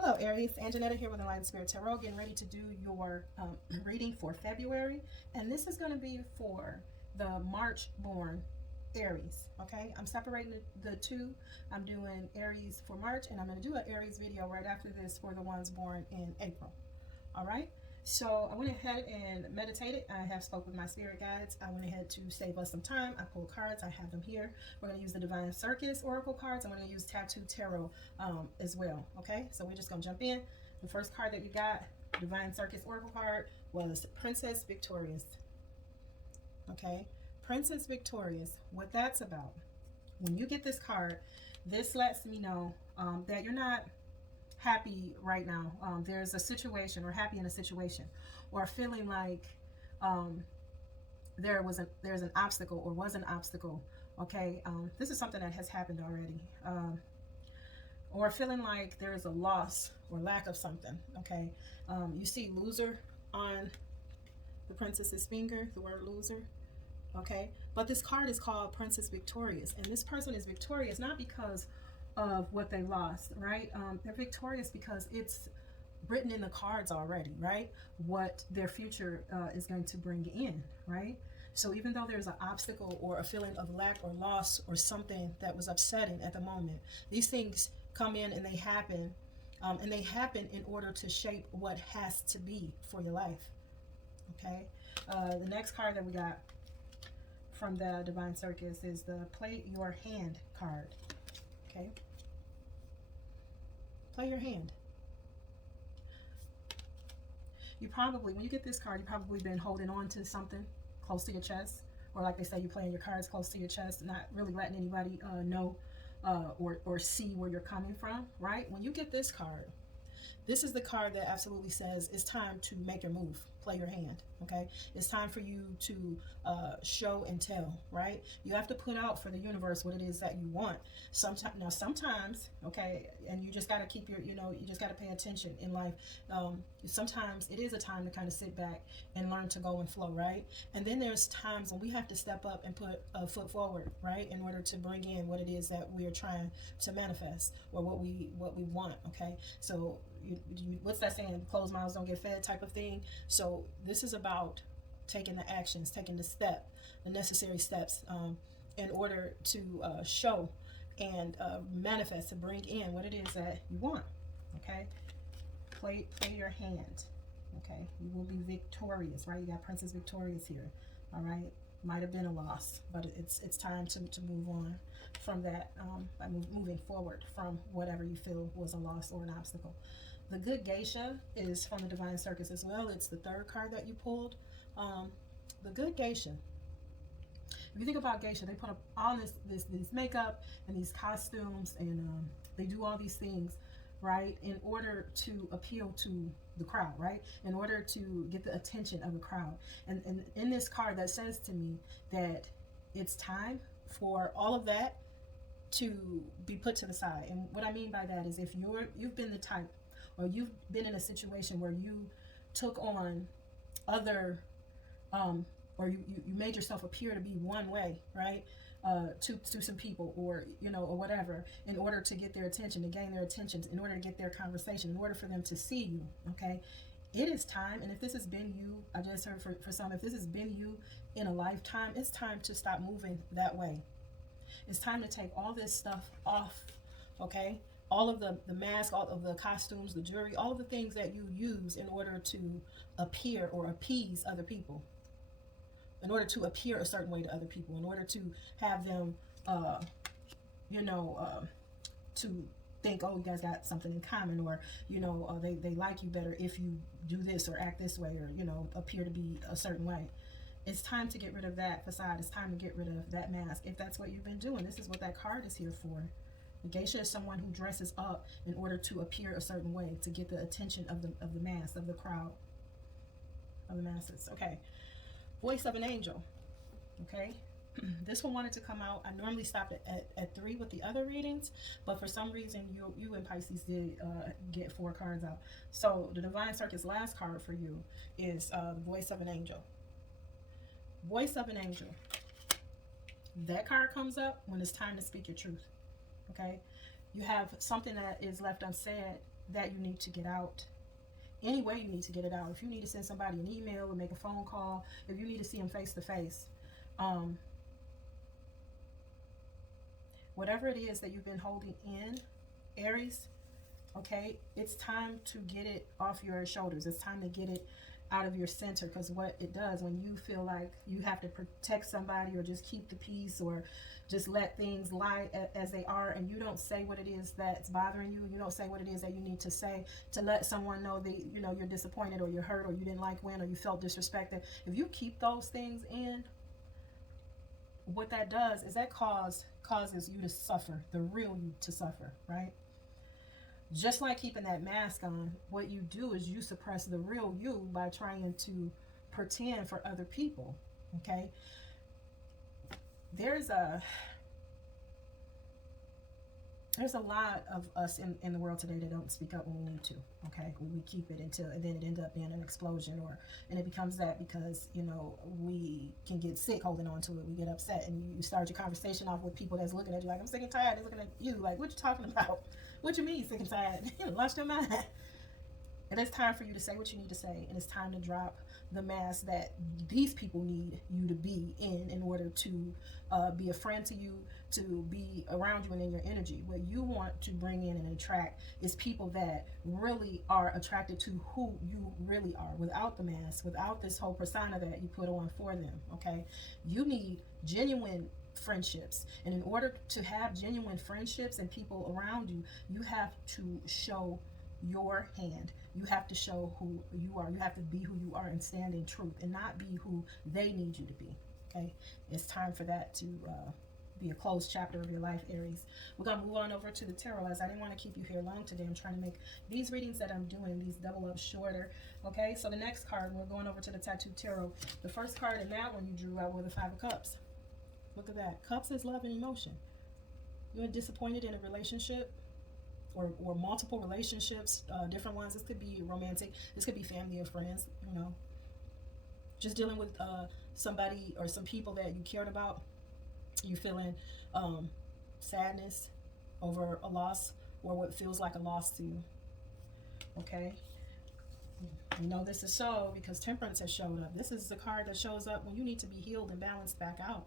Hello Aries, Anjanetta here with Enlightened Spirit Tarot, getting ready to do your reading for February, and this is going to be for the March born Aries. Okay, I'm separating the two. I'm doing Aries for March, and I'm going to do an Aries video right after this for the ones born in April. All right, so I went ahead and meditated. I have spoke with my spirit guides. I went ahead to save us some time. I pulled cards. I have them here. We're going to use the Divine Circus Oracle cards. I'm going to use Tattoo Tarot as well. Okay, so we're just going to jump in. The first card that we got, Divine Circus Oracle card, was Princess Victorious. Okay, Princess Victorious. What that's about. When you get this card, this lets me know that you're not happy right now. There's a situation, or happy in a situation, or feeling like there's an obstacle, or was an obstacle. Okay, this is something that has happened already, or feeling like there is a loss or lack of something. Okay, you see loser on the princess's finger, the word loser. Okay, but this card is called Princess Victorious, and this person is victorious not because of what they lost, right? They're victorious because it's written in the cards already, right? What their future is going to bring in, right? So even though there's an obstacle or a feeling of lack or loss or something that was upsetting at the moment, these things come in and they happen in order to shape what has to be for your life. Okay, the next card that we got from the Divine Circus is the Play Your Hand card. Okay, play your hand. You probably, when you get this card, you probably been holding on to something close to your chest, or like they say, you're playing your cards close to your chest, not really letting anybody know or see where you're coming from, right? When you get this card, this is the card that absolutely says it's time to make your move. Play your hand. Okay, it's time for you to show and tell, right? You have to put out for the universe what it is that you want. Sometimes, okay, and you just got to keep your, you just got to pay attention in life. Sometimes it is a time to kind of sit back and learn to go and flow, right? And then there's times when we have to step up and put a foot forward, right, in order to bring in what it is that we are trying to manifest, or what we want. Okay, so what's that saying? Closed mouths don't get fed, type of thing. So this is about taking the actions, taking the necessary steps in order to show and manifest, to bring in what it is that you want. Okay, play your hand. Okay, you will be victorious, right? You got Princess Victorious here. All right, might have been a loss, but it's time to move on from that, by moving forward from whatever you feel was a loss or an obstacle. The Good Geisha is from the Divine Circus as well. It's the third card that you pulled. The Good Geisha. If you think about geisha, they put up all this makeup and these costumes, and they do all these things, right, in order to appeal to the crowd, right? In order to get the attention of the crowd. And in this card, that says to me that it's time for all of that to be put to the side. And what I mean by that is, if you've been the type, or you've been in a situation where you took on other, or you made yourself appear to be one way, right, to some people, or or whatever, in order to get their attention, to gain their attention, in order to get their conversation, in order for them to see you. Okay, it is time. And if this has been you, I just heard for some, if this has been you in a lifetime, it's time to stop moving that way. It's time to take all this stuff off. Okay, all of the mask, all of the costumes, the jewelry, all of the things that you use in order to appear or appease other people, in order to appear a certain way to other people, in order to have them, to think, oh, you guys got something in common, or they like you better if you do this or act this way, or appear to be a certain way. It's time to get rid of that facade. It's time to get rid of that mask. If that's what you've been doing, this is what that card is here for. The geisha is someone who dresses up in order to appear a certain way, to get the attention of the mass, of the crowd, of the masses. Okay, Voice of an Angel. Okay, this one wanted to come out. I normally stopped at 3 with the other readings, but for some reason you and Pisces did get 4 cards out. So the Divine Circus last card for you is the Voice of an Angel. Voice of an Angel. That card comes up when it's time to speak your truth. Okay, you have something that is left unsaid that you need to get out. Any way you need to get it out. If you need to send somebody an email or make a phone call, if you need to see them face to face, whatever it is that you've been holding in, Aries, okay, it's time to get it off your shoulders. It's time to get it out of your center, because what it does when you feel like you have to protect somebody or just keep the peace or just let things lie as they are, and you don't say what it is that's bothering you, you don't say what it is that you need to say to let someone know that, you know, you're disappointed or you're hurt or you didn't like when or you felt disrespected. If you keep those things in, what that does is that causes you to suffer, the real you to suffer, right? Just like keeping that mask on, what you do is you suppress the real you by trying to pretend for other people, okay? There's a lot of us in the world today that don't speak up when we need to, okay? We keep it until, and then it ends up being an explosion, and it becomes that because, you know, we can get sick holding on to it. We get upset, and you start your conversation off with people that's looking at you like, I'm sick and tired. They're looking at you like, what you talking about? What you mean sick and tired? You lost your mind. And it's time for you to say what you need to say, and it's time to drop the mask that these people need you to be in order to be a friend to you, to be around you and in your energy. What you want to bring in and attract is people that really are attracted to who you really are, without the mask, without this whole persona that you put on for them, okay? You need genuine friendships, and in order to have genuine friendships and people around you, you have to show your hand. You have to show who you are. You have to be who you are and stand in truth and not be who they need you to be, okay? It's time for that to be a closed chapter of your life, Aries. We're going to move on over to the tarot, as I didn't want to keep you here long today. I'm trying to make these readings that I'm doing, these double up shorter, okay? So the next card, we're going over to the Tattoo Tarot. The first card in that one you drew out were the Five of Cups. Look at that. Cups is love and emotion. You're disappointed in a relationship, or multiple relationships, different ones. This could be romantic. This could be family and friends, you know. Just dealing with somebody or some people that you cared about. You're feeling sadness over a loss, or what feels like a loss to you, okay? You know this is so because Temperance has showed up. This is the card that shows up when you need to be healed and balanced back out.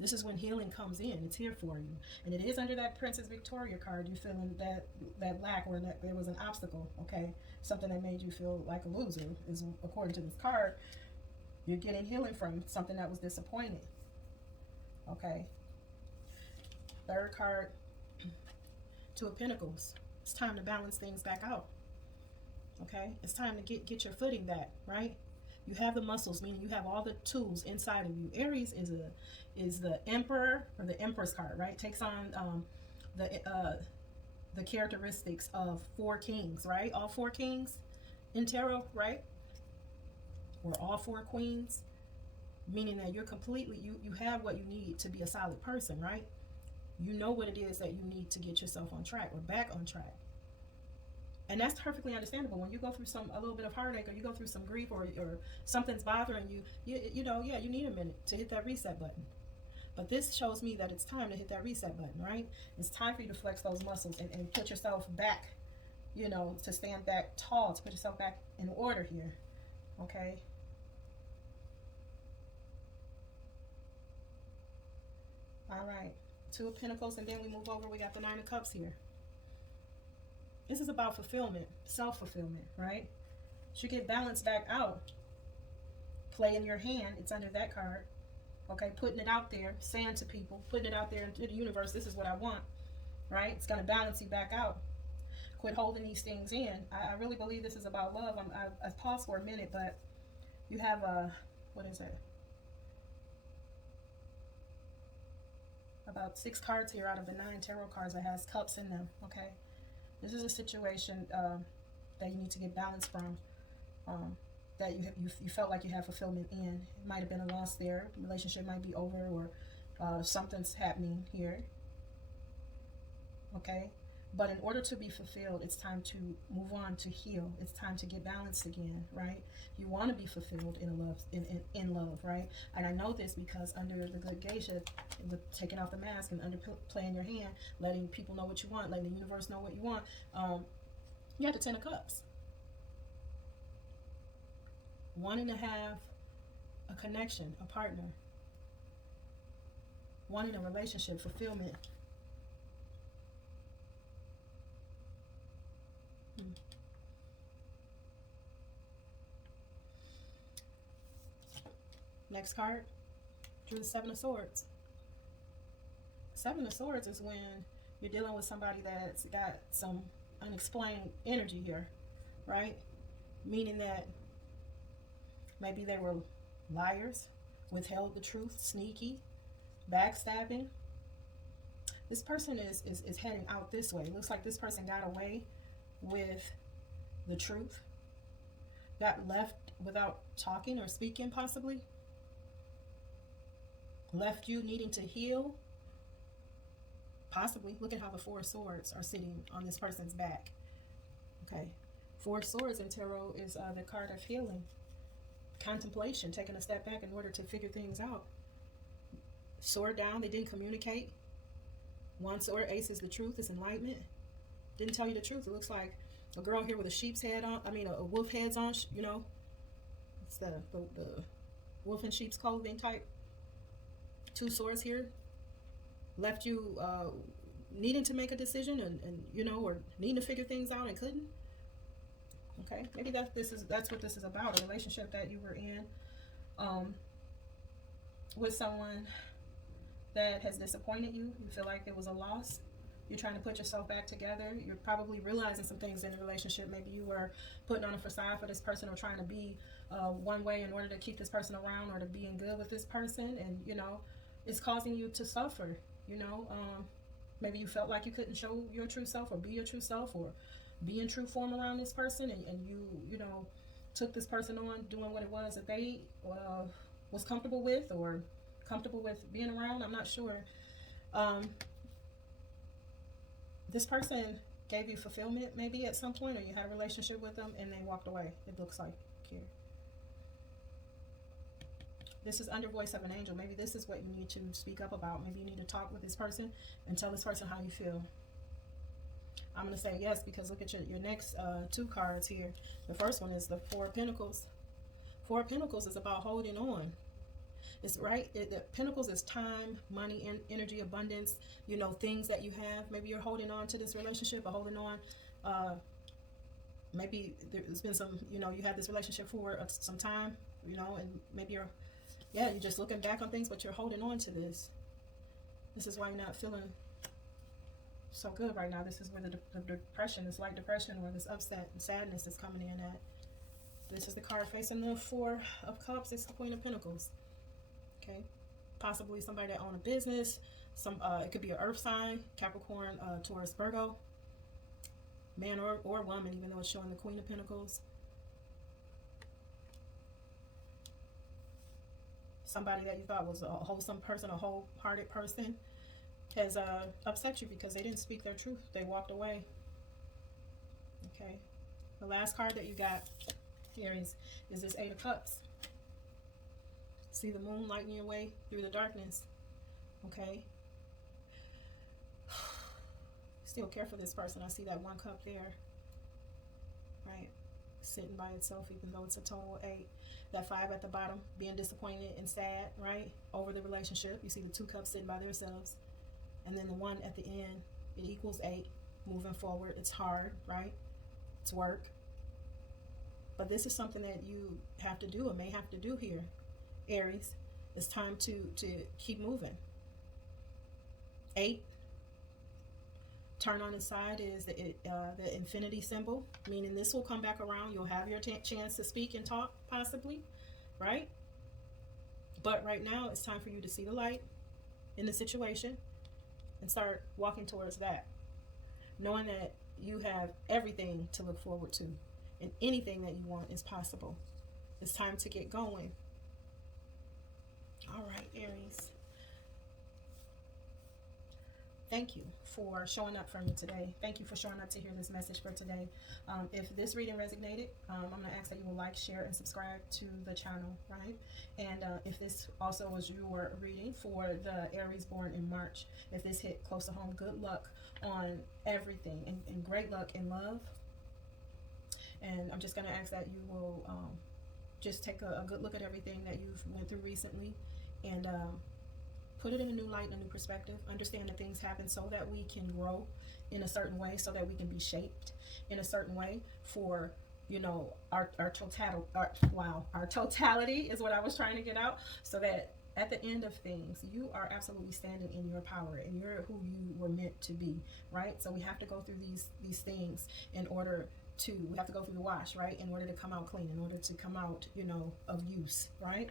This is when healing comes in. It's here for you. And it is under that Princess Victoria card. You're feeling that lack, or that there was an obstacle, okay? Something that made you feel like a loser is, according to this card, you're getting healing from something that was disappointing, okay? Third card, Two of Pentacles. It's time to balance things back out, okay? It's time to get your footing back, right? You have the muscles, meaning you have all the tools inside of you. Aries is the Emperor, or the Empress card, right? Takes on the characteristics of four kings, right? All four kings in tarot, right? Or all four queens, meaning that you're completely, you have what you need to be a solid person, right? You know what it is that you need to get yourself on track or back on track. And that's perfectly understandable. When you go through a little bit of heartache, or you go through some grief, or something's bothering you, you know, yeah, you need a minute to hit that reset button. But this shows me that it's time to hit that reset button, right? It's time for you to flex those muscles and put yourself back, you know, to stand back tall, to put yourself back in order here, okay? All right, Two of Pentacles, and then we move over, we got the Nine of Cups here. This is about fulfillment, self-fulfillment, right? So you get balanced back out. Play in your hand, it's under that card. Okay, putting it out there, saying to people, putting it out there into the universe, this is what I want, right? It's going to balance you back out. Quit holding these things in. I really believe this is about love. I paused for a minute, but you have what is it? About 6 cards here out of the 9 tarot cards that has cups in them, okay? This is a situation that you need to get balance from, that you felt like you have fulfillment in. It might have been a loss there. The relationship might be over, or something's happening here, okay? But in order to be fulfilled, it's time to move on, to heal. It's time to get balanced again, right? You want to be fulfilled in love, right? And I know this because under the good geisha, with taking off the mask and under playing your hand, letting people know what you want, letting the universe know what you want, You had the Ten of Cups. Wanting to have a connection, a partner. Wanting a relationship, fulfillment. Next card, drew the Seven of Swords. Seven of Swords is when you're dealing with somebody that's got some unexplained energy here, right? Meaning that maybe they were liars, withheld the truth, sneaky, backstabbing. This person is heading out this way. It looks like this person got away with the truth, got left without talking or speaking possibly, left you needing to heal, possibly. Look at how the Four of Swords are sitting on this person's back. Okay, Four of Swords in tarot is the card of healing, contemplation, taking a step back in order to figure things out. Sword down, they didn't communicate. One sword, ace is the truth, is enlightenment. Didn't tell you the truth. It looks like a girl here with a sheep's head on, a wolf head's on, you know. It's the wolf in sheep's clothing type. Two swords here. Left you needing to make a decision and you know, or needing to figure things out and couldn't. Okay, maybe that's what this is about, a relationship that you were in with someone that has disappointed you. You feel like it was a loss. You're trying to put yourself back together. You're probably realizing some things in the relationship. Maybe you were putting on a facade for this person, or trying to be one way in order to keep this person around, or to be in good with this person, and you know, it's causing you to suffer. You know, maybe you felt like you couldn't show your true self, or be your true self, or be in true form around this person, and you know, took this person on doing what it was that they was comfortable with, or comfortable with being around. I'm not sure. This person gave you fulfillment maybe at some point, or you had a relationship with them and they walked away, it looks like here. This is under voice of an angel. Maybe this is what you need to speak up about. Maybe you need to talk with this person and tell this person how you feel. I'm going to say yes, because look at your next two cards here. The first one is the Four Pinnacles. Four Pinnacles is about holding on. It's right. The Pentacles is time, money, and energy, abundance. You know, things that you have. Maybe you're holding on to this relationship, or holding on. Maybe there's been some, you know, you had this relationship for some time, you know, and maybe you're just looking back on things, but you're holding on to this. This is why you're not feeling so good right now. This is where the depression, this light depression, or this upset and sadness is coming in at. This is the card facing the Four of Cups. It's the Queen of Pentacles. Okay, possibly somebody that own a business. It could be an earth sign, Capricorn, Taurus, Virgo, man or woman, even though it's showing the Queen of Pentacles. Somebody that you thought was a wholesome person, a wholehearted person, has upset you because they didn't speak their truth. They walked away. Okay, the last card that you got, Aries, is this Eight of Cups. See the moon lighting your way through the darkness. Okay. Still care for this person. I see that one cup there. Right. Sitting by itself, even though it's a total 8. That 5 at the bottom, being disappointed and sad, right? Over the relationship. You see the 2 cups sitting by themselves. And then the 1 at the end, it equals 8. Moving forward. It's hard, right? It's work. But this is something that you have to do, or may have to do here. Aries, it's time to keep moving. 8, turn on its side, is the infinity symbol, meaning this will come back around. You'll have your chance to speak and talk, possibly, right? But right now, it's time for you to see the light in the situation and start walking towards that, knowing that you have everything to look forward to, and anything that you want is possible. It's time to get going. All right, Aries. Thank you for showing up for me today. Thank you for showing up to hear this message for today. If this reading resonated, I'm going to ask that you will like, share, and subscribe to the channel, right? And if this also was your reading for the Aries born in March, if this hit close to home, good luck on everything, and great luck in love, And I'm just going to ask that you will just take a good look at everything that you've went through recently, and put it in a new light, in a new perspective. Understand that things happen so that we can grow in a certain way, so that we can be shaped in a certain way for, you know, our totality is what I was trying to get out, so that at the end of things, you are absolutely standing in your power, and you're who you were meant to be, right? So we have to go through these things in order to, we have to go through the wash, right? In order to come out clean, in order to come out, you know, of use, right?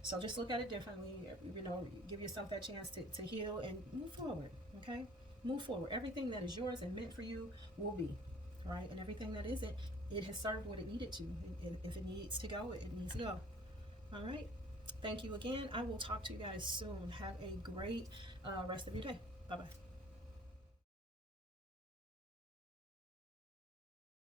So just look at it differently, you know, give yourself that chance to heal and move forward, okay? Move forward. Everything that is yours and meant for you will be, right? And everything that isn't, it has served what it needed to. If it needs to go, it needs to go. All right? Thank you again. I will talk to you guys soon. Have a great rest of your day. Bye-bye.